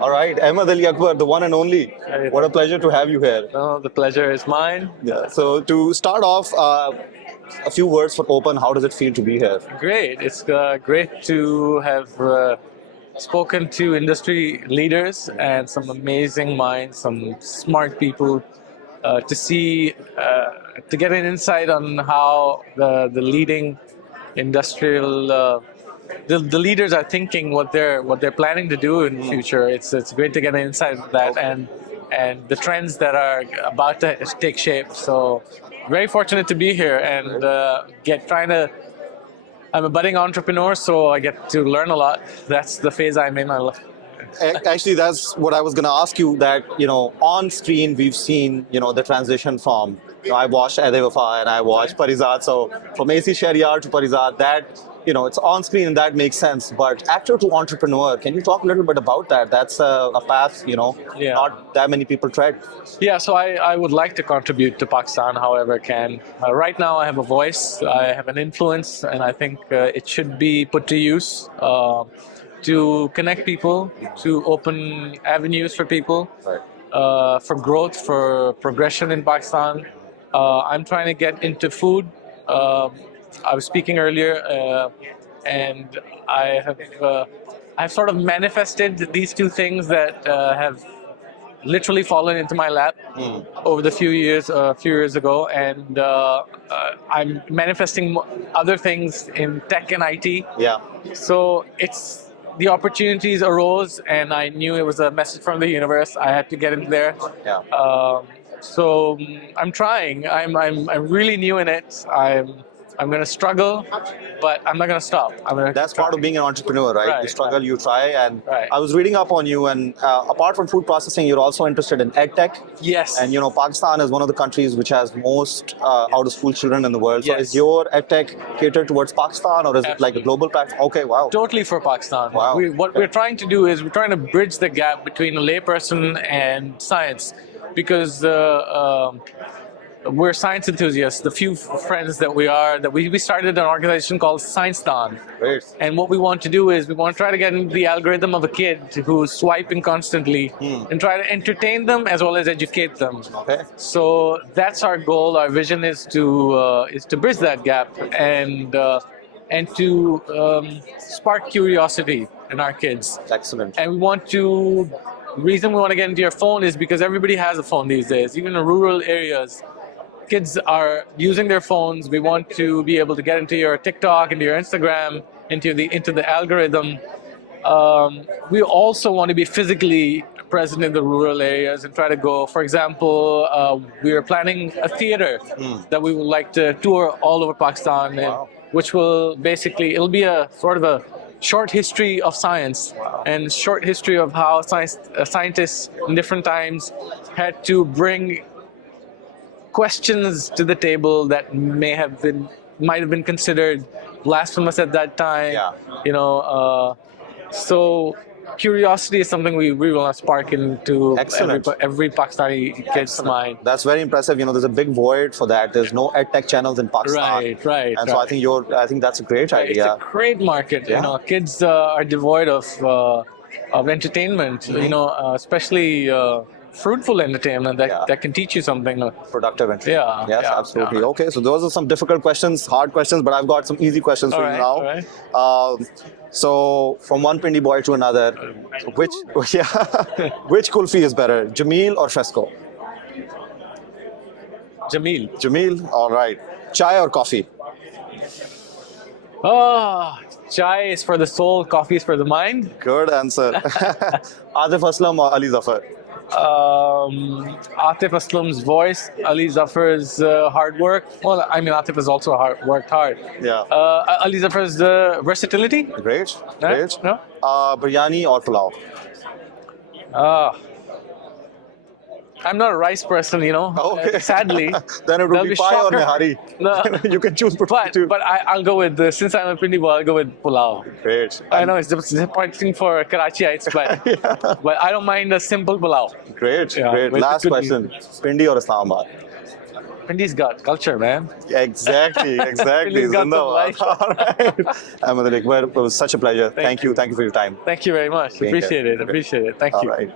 All right, Ahmed Ali Akbar, the one and only. Hey, What a pleasure to have you here. no, the pleasure is mine. Yeah. So to start off, a few words for Open. How does it feel to be here? Great. It's great to have spoken to industry leaders and some amazing minds, some smart people, to see, to get an insight on how the leading industrial the leaders are thinking, what they're planning to do in the future. It's great to get an insight of that and the trends that are about to take shape. So very fortunate to be here and I'm a budding entrepreneur, so I get to learn a lot. That's the phase I'm in my life. Actually, that's what I was going to ask you. That on screen we've seen the transition from I watched Ehd E-Wafa and I watched Parizaad. So from AC Shahryar to Parizaad, that it's on screen and that makes sense. But actor to entrepreneur, can you talk a little bit about that? That's a path not that many people tread. Yeah, so I would like to contribute to Pakistan however I can. Right now I have a voice, I have an influence, and I think it should be put to use to connect people, to open avenues for people, for growth, for progression in Pakistan. I'm trying to get into food. I was speaking earlier, and I've sort of manifested these two things that have literally fallen into my lap over the few years ago, and I'm manifesting other things in tech and IT. Yeah. So the opportunities arose, and I knew it was a message from the universe. I had to get into there. Yeah. So I'm trying. I'm really new in it. I'm going to struggle, but I'm not going to stop. That's part of being an entrepreneur, right? You struggle, you try. And I was reading up on you, and apart from food processing, you're also interested in ed tech. Yes. And Pakistan is one of the countries which has most out-of-school children in the world. So Yes. is your ed tech catered towards Pakistan, or is it like a global platform? Okay, wow. Totally for Pakistan. Wow. What we're trying to do is we're trying to bridge the gap between a layperson and science, because we're science enthusiasts. The few friends that we started an organization called Science Dan. Great. And what we want to do is we want to try to get into the algorithm of a kid who's swiping constantly and try to entertain them as well as educate them. Okay. So that's our goal. Our vision is to bridge that gap and to spark curiosity in our kids. Excellent. And the reason we want to get into your phone is because everybody has a phone these days, even in rural areas. Kids are using their phones. We want to be able to get into your TikTok, into your Instagram, into the algorithm. We also want to be physically present in the rural areas and try to go. For example, we are planning a theater that we would like to tour all over Pakistan, which it'll be a sort of a short history of science and short history of how scientists in different times had to bring questions to the table that might have been considered blasphemous at that time. Yeah. So curiosity is something we want to spark into every Pakistani kid's mind. That's very impressive. There's a big void for that. There's no ed tech channels in Pakistan. Right. And so I think that's a great idea. It's a great market. Yeah. Kids are devoid of entertainment. Especially fruitful entertainment that can teach you something. Productive entertainment. Yeah. Yes, absolutely. Yeah. Okay, so those are some difficult questions, hard questions, but I've got some easy questions for you now. All right. So from one Pindi boy to another, which kulfi is better, Jameel or Fresco? Jameel. Jameel, all right. Chai or coffee? Chai is for the soul, coffee is for the mind. Good answer. Atif Aslam or Ali Zafar? Atif Aslam's voice, Ali Zafar's hard work. Well, I mean, Atif has also worked hard. Yeah. Ali Zafar's versatility. Great. No? Biryani or pulao? I'm not a rice person, Okay. Sadly. Then it would be pie or nihari. No. You can choose between two. But I'll go with, since I'm a Pindi boy, I'll go with pulao. Great. I know it's disappointing for Karachiites, but I don't mind a simple pulao. Great. Yeah, Last question. Pindi or Islamabad? India's got culture, man. Exactly. India's got some Zindabad. life. All right. Ahmed Ali Akbar, it was such a pleasure. Thank you for your time. Thank you very much. Being here. Appreciate it. Okay. Appreciate it. Thank All you. right.